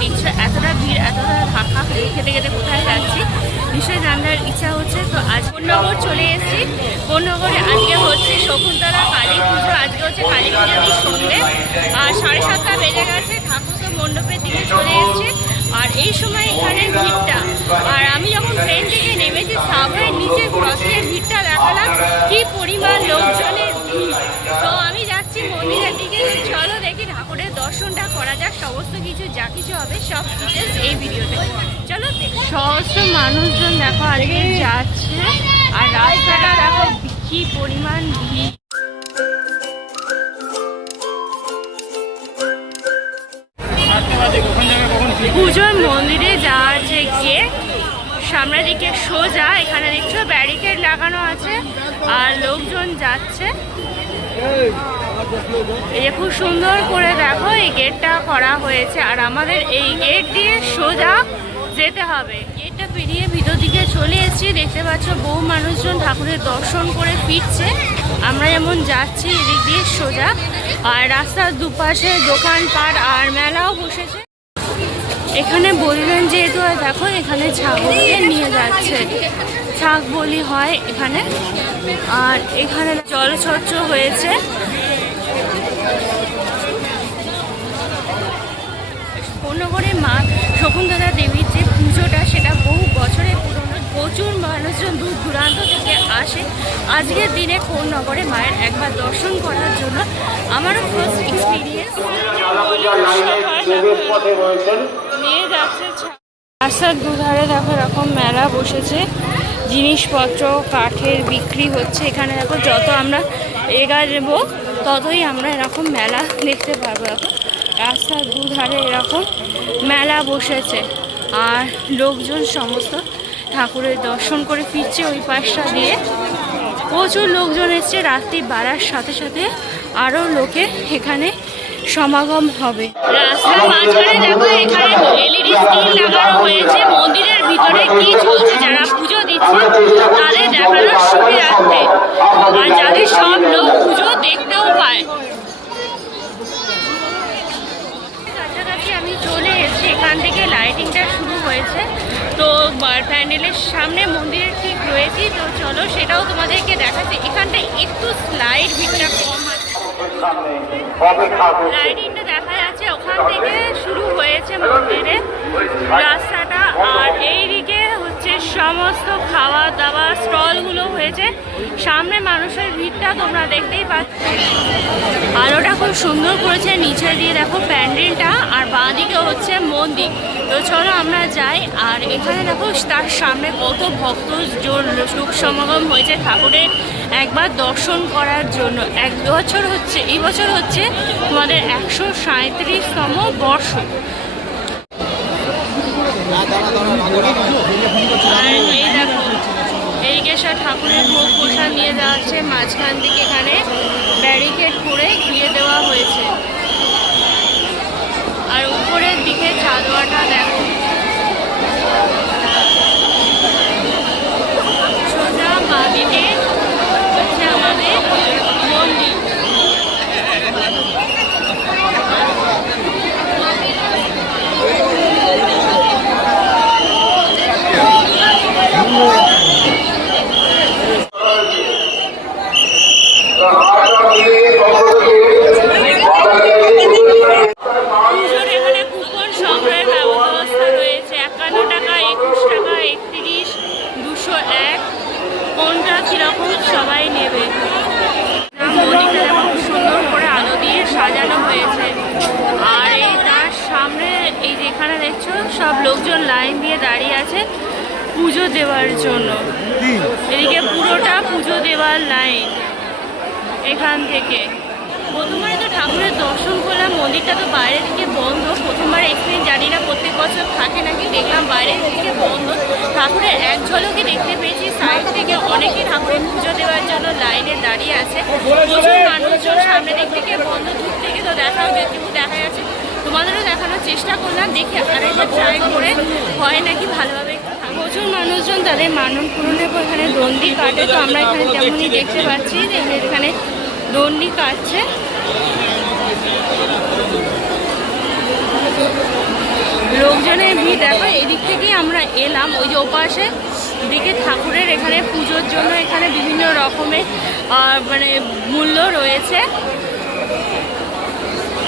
দেখছো এতটা ভিড়, এতটা ধাক্কা খেতে খেতে কোথায় যাচ্ছি নিশ্চয়ই জানার ইচ্ছা হচ্ছে। তো আজ কোন্নগর চলে এসেছি। কোন্নগরে আজকে হচ্ছে শকুন্তলা কালী পুজো। আজকে হচ্ছে কালী পুজোর সন্ধ্যে, আর 7:30 বেজে গেছে। ঠাকুর তো মণ্ডপের দিকে চলে এসছে, আর এই সময় এখানে ভিড়টা, আর আমি যখন ট্রেন থেকে নেমেছি সাবওয়ের নিচে ক্রসিংয়ের ভিড়টা দেখালাম কি পরিমাণ লোকজনের ভিড়। তো আমি যাচ্ছি মন্দিরের দিকে। চলো দেখি ঠাকুরের দর্শনটা করা যাক। সমস্ত কিছু যা কিছু হবে সব ডিটেলস এই ভিডিওতে। চলো সহস্র মানুষজন দেখো আজকে যাচ্ছে, আর রাস্তাটা দেখো কি পরিমাণ ভিড়। পুজোর মন্দিরে যাওয়ার যে গেট সামনের দিকে সোজা, এখানে দেখছো ব্যারিকেড লাগানো আছে আর লোকজন যাচ্ছে। এই খুব সুন্দর করে দেখো এই গেটটা করা হয়েছে, আর আমাদের এই গেট দিয়ে সোজা যেতে হবে। গেটটা পেরিয়ে ভিতর দিকে চলে এসেছি। দেখতে পাচ্ছ বহু মানুষজন ঠাকুরের দর্শন করে ফিরছে। আমরা যেমন যাচ্ছি এদিক দিয়ে সোজা, আর রাস্তার দুপাশে দোকানপাট আর মেলাও বসেছে। এখানে বলবেন যেহেতু দেখো এখানে ছাগলকে নিয়ে যাচ্ছে, ছাগ বলি হয় এখানে। আর এখানে জলছত্র হয়েছে। কোন্নগরে মা শকুন্তলা দেবীর যে পুজোটা সেটা বহু বছরের পুরনো। প্রচুর মানুষজন দূর দূরান্ত থেকে আসে আজকের দিনে কোন্নগরে মায়ের একবার দর্শন করার জন্য। আমারও ফার্স্ট এক্সপিরিয়েন্স। নিয়ে যাচ্ছে রাস্তার দুধারে দেখো এরকম মেলা বসেছে, জিনিসপত্র কাঠের বিক্রি হচ্ছে। এখানে দেখো যত আমরা এগাবো ততই আমরা এরকম মেলা দেখতে পারবো। এখন রাস্তার দুধারে এরকম মেলা বসেছে, আর লোকজন সমস্ত ঠাকুরের দর্শন করে ফিরছে ওই পাশটা দিয়ে। প্রচুর লোকজন এসছে। রাত্রি বাড়ার সাথে সাথে আরও লোকে এখানে সমাগম হবে। রাস্তার মাঝখানে দেখো এখানে এলইডি স্ক্রিন লাগানো হয়েছে। মন্দিরের ভিতরে কি চলছে যারা পুজো দিচ্ছে তাদের দেখানোর সুবিধার্থে, আর যাদের সব লোক পুজো দেখতেও পায়। কাছাকাছি আমি চলে এসেছি। এখান থেকে লাইটিংটা শুরু হয়েছে। তো প্যান্ডেলের সামনে মন্দিরের ঠিক রয়েছি। তো চলো সেটাও তোমাদেরকে দেখাচ্ছে। এখানটা একটু স্লাইড ভিড়টা কম আছে, লাইটিংটা দেখা যাচ্ছে। ওখান থেকে শুরু হয়েছে মন্দিরের রাস্তাটা, আর এইদিকে হচ্ছে সমস্ত খাওয়া দাওয়া স্টলগুলো হয়েছে। সামনে মানুষের ভিড়টা তোমরা দেখতেই পাচ্ছ। আলোটা খুব সুন্দর করেছে নিচে দিয়ে দেখো প্যান্ডেলটা, আর বাঁদিকে হচ্ছে মন্দির। তো চলো আমরা যাই। আর এখানে দেখো তার সামনে কত ভক্ত লোক সমাগম হয়েছে ঠাকুরের একবার দর্শন করার জন্য। এই বছর হচ্ছে তোমাদের 137তম বর্ষ। এই দেখো এইদিকে সব ঠাকুরের ভোগ প্রসাদ নিয়ে যাওয়া হচ্ছে। মাঝখান দিকে এখানে ব্যারিকেড করে ঘিরে দেওয়া হয়েছে, আর উপরের দিকে চাঁদোয়াটা দেখো। সোজা বাঁদিকে হচ্ছে আমাদের মন্দির। পুজোর এখানে কুপন সংগ্রহের ব্যবস্থা রয়েছে। 51 টাকা, 21 টাকা, 31, 201, কোনটা কীরকম সবাই নেবে। মন্দিরটা খুব সুন্দর করে আলো দিয়ে সাজানো হয়েছে। আর এই তার সামনে এই যেখানে দেখছো সব লোকজন লাইন দিয়ে দাঁড়িয়ে আছে পুজো দেওয়ার জন্য। এদিকে পুরোটা পুজো দেওয়ার লাইন। এখান থেকে প্রথমবার তো ঠাকুরের দর্শন করলাম। মন্দিরটা তো বাইরের দিকে বন্ধ। প্রথমবার এক্সপিরিয়েন্স জানি না প্রত্যেক বছর থাকে নাকি, দেখলাম বাইরের দিকে বন্ধ। ঠাকুরের এক ঝলকে দেখতে পেয়েছি সাইড থেকে অনেকে ঠাকুরের পুজো দেওয়ার জন্য লাইনে দাঁড়িয়ে আছে। প্রচুর মানুষজন সামনে দিক থেকে বন্ধ, দূর থেকে তো দেখাও যেটুকু দেখা যাচ্ছে তোমাদেরও দেখানোর চেষ্টা করলাম। দেখি আরেকবার ট্রাই করে হয় নাকি ভালোভাবে। প্রচুর মানুষজন তাদের মানত পূরণের পর এখানে দণ্ডি কাটে। তো আমরা এখানে তেমনই দেখতে পাচ্ছি যে এখানে দণ্ডি কাটছে। লোকজনের ভিড় দেখো। এদিক থেকেই আমরা এলাম, ওই যে ওপাশে দিকে ঠাকুরের এখানে পুজোর জন্য এখানে বিভিন্ন রকমের মানে মূল্য রয়েছে।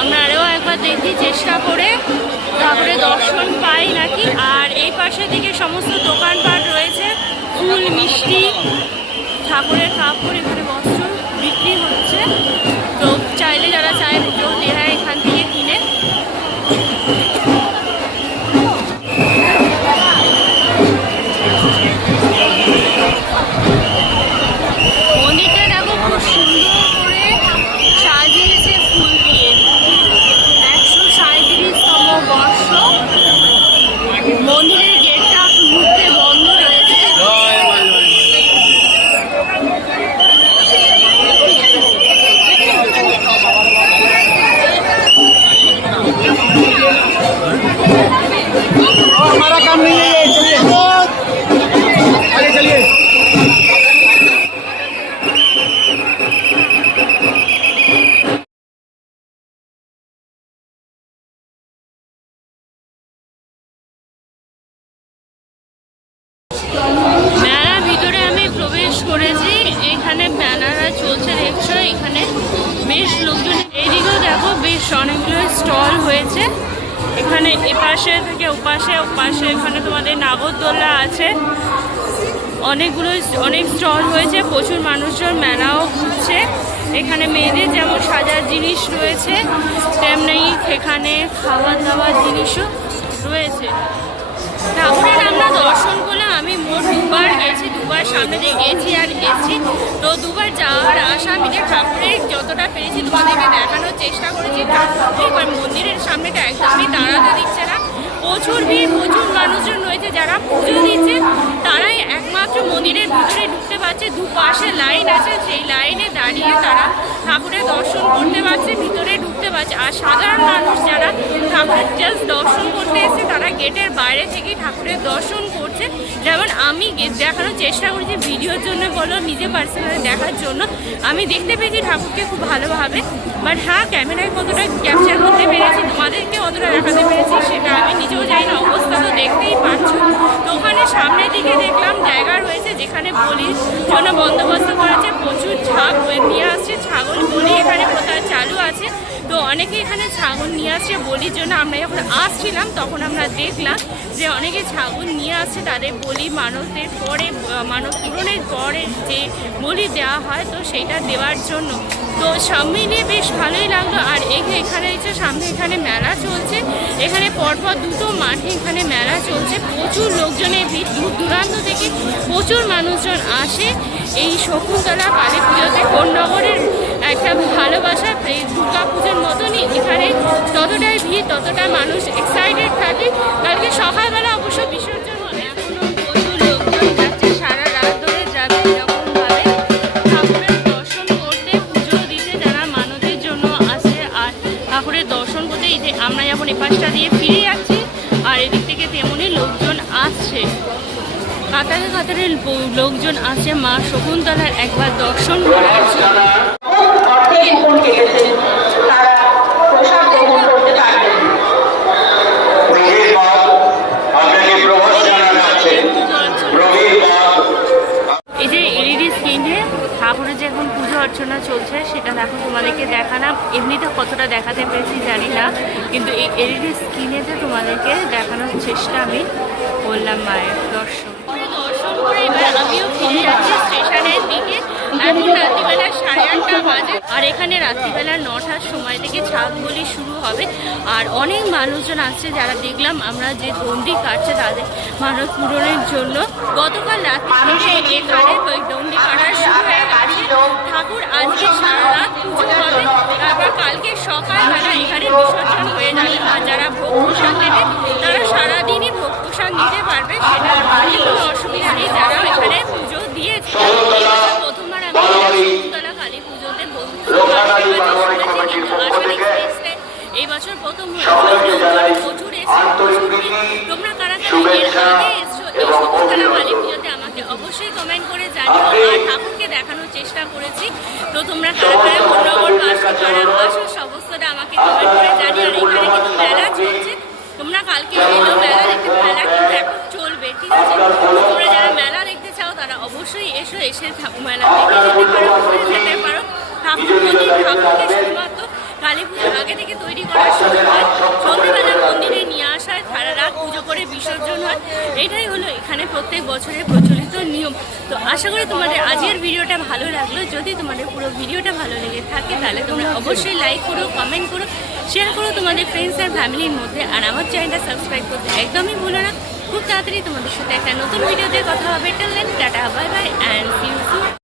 আমরা আরও একবার দেখি চেষ্টা করে ঠাকুরের দর্শন পাই নাকি। আর এই পাশের দিকে সমস্ত দোকানপাট রয়েছে, ফুল মিষ্টি ঠাকুরের কাপড় এখানে বস্ত্র বিক্রি হচ্ছে। তো চাইলে যারা চায় কেউ দেয় এখান থেকে কিনে। মন্দিরটা দেখো খুব সুন্দর করে সাজিয়েছে ফুল দিয়ে। 137তম বর্ষ। মন্দিরের গেটটা মুহূর্তে বন্ধ রয়েছে। हमारा काम नहीं है, चलिए आगे चलिए। মেলার ভিতরে আমি প্রবেশ করেছি। এখানে ব্যানাররা চলছে দেখছো, এখানে বেশ লোকজন। এইদিকেও দেখো বেশ অনেকগুলো স্টল হয়েছে। এখানে এপাশে থেকে ওপাশে, ওপাশে এখানে তোমাদের নাগরদোলা আছে। অনেক স্টল হয়েছে, প্রচুর মানুষজন মেলাও ঘুরছে। এখানে মেয়েদের যেমন সাজার জিনিস রয়েছে, তেমনি এখানে খাওয়া দাওয়ার জিনিসও রয়েছে। ঠাকুরের আমরা দর্শন করলাম। আমি মোট দুবার গেছি, দুবার সামনে দিয়ে গেছি আর এসেছি। তো দুবার যাওয়ার আসা মিলে ঠাকুরের যতটা পেরেছি তোমাদেরকে দেখানোর চেষ্টা করেছি। ঠাকুরের মন্দিরের সামনেটা একদমই দাঁড়াতে দিচ্ছে না, প্রচুর ভিড়, প্রচুর মানুষজন রয়েছে। যারা পুজো দিচ্ছে তারাই একমাত্র মন্দিরের ভিতরে ঢুকতে পারছে। দুপাশে লাইন আছে, সেই লাইনে দাঁড়িয়ে তারা ঠাকুরের দর্শন করতে পারছে, ভিতরে ঢুকতে পারছে। আর সাধারণ মানুষ যারা ঠাকুরের জাস্ট দর্শন করতে এসেছে তারা গেটের বাইরে থেকেই ঠাকুরের দর্শন করছে। যেমন আমি দেখানোর চেষ্টা করেছি ভিডিওর জন্য বলো, নিজে পার্সোনালি দেখার জন্য। আমি দেখতে পেয়েছি ঠাকুরকে খুব ভালোভাবে, বাট হ্যাঁ ক্যামেরায় কতটা ক্যাপচার করতে পেরেছি, তোমাদেরকে অতটা দেখাতে পেরেছি সেটা আমি নিজেও জানি না। অবস্থা তো দেখতেই পাচ্ছ। তো ওখানে সামনের দিকে দেখলাম জায়গা রয়েছে যেখানে বলির জন্য বন্দোবস্ত করা আছে। প্রচুর ঝাঁক নিয়ে আসছে, ছাগল বলি এখানে কোথায় চালু আছে। তো অনেকে এখানে ছাগল নিয়ে আসছে বলির জন্য। আমরা যখন আসছিলাম তখন আমরা দেখলাম যে অনেকে ছাগল নিয়ে আসছে তাদের বলি মানতের পরে, মানত পূরণের পরে যে বলি দেওয়া হয়, তো সেইটা দেওয়ার জন্য। তো সব মিলিয়ে বেশ ভালোই লাগলো। আর এখানে সামনে এখানে মেলা চলছে। এখানে পরপর দুটো মাঠে এখানে মেলা চলছে। প্রচুর লোকজনের ভিড়, দূর দূরান্ত থেকে প্রচুর মানুষজন আসে এই শকুন্তলা কালী পুজোতে। কোন্নগরের একটা ভালোবাসা দুর্গা পুজোর মতনই এখানে ততটাই ভিড়, ততটা মানুষ এক্সাইটেড থাকে। কালকে সকালবেলা অবশ্য বিসর্জন এখনও প্রচুর লোকজন যাচ্ছে, সারা রাত ধরে যাবে এরকমভাবে ঠাকুরের দর্শন করতে, পুজো দিতে যারা মানতের জন্য আসে। আর ঠাকুরের দর্শন করতে আমরা যেমন এ পাশটা দিয়ে ফিরে যাচ্ছি, আর এদিক থেকে তেমনই লোকজন আসছে। কাতারে কাতারে লোকজন আসে মা শকুন্তলার একবার দর্শন করার জন্য। এই যে এলইডি স্ক্রিনে ঠাকুরের যে এখন পুজো অর্চনা চলছে সেটা দেখো, তোমাদেরকে দেখালাম। এমনিতে কতটা দেখাতে পেরেছি জানি না, কিন্তু এই এলইডি স্ক্রিনেতে তোমাদেরকে দেখানোর চেষ্টা আমি করলাম মায়ের দর্শন করে। এবার আমিও ফিরে যাচ্ছি স্টেশনের দিকে। এখন রাত্রিবেলা 8:30 বাজে, আর এখানে রাত্রিবেলা 9টার সময় থেকে ছাগ বলি শুরু হবে। আর অনেক মানুষজন আসছে যারা দেখলাম আমরা যে দণ্ডি কাটছে তাদের মানত পূরণের জন্য। গতকাল রাত্রি থেকে এখানে দণ্ডি কাটা শুরু হয়ে গেছে। ঠাকুর আজকে সারা রাত পুজো হবে, তারপর কালকে সকালবেলা এখানে বিসর্জন হয়ে যাবে। আর যারা ভোগ প্রসাদ নেবে তারা সারাদিনই ভোগ প্রসাদ নিতে পারবে, সেটা কোনো অসুবিধা নেই। যারা এখানে পুজো দিয়েছে, প্রথমবার আমি শকুন্তলা কালী পুজোতে এই বছর প্রথম প্রচুর এসেছে। তোমরা কারা কারা এর আগে এসছো এই শকুন্তলা কালী পুজোতে আমাকে অবশ্যই কমেন্ট করে জানিও। আর ঠাকুরকে দেখানোর চেষ্টা করেছি। তো তোমরা কারা কারা কোন্নগর আসো সমস্তটা আমাকে কমেন্ট করে জানিও। আর এখানে কিন্তু মেলা চলছে, তোমরা কালকে এটাই হলো এখানে প্রত্যেক বছরের প্রচলিত নিয়ম। তো আশা করি তোমাদের আজকের ভিডিওটা ভালো লাগলো। যদি তোমাদের পুরো ভিডিওটা ভালো লেগে থাকে তাহলে তোমরা অবশ্যই লাইক করো, কমেন্ট করো, শেয়ার করো তোমাদের ফ্রেন্ডস আর ফ্যামিলির মধ্যে। আর আমার চ্যানেলটা সাবস্ক্রাইব করতে একদমই ভুলো না। খুব তাড়াতাড়ি তোমাদের সাথে একটা নতুন ভিডিওতে কথা হবে। Till then tata, bye bye and see you soon.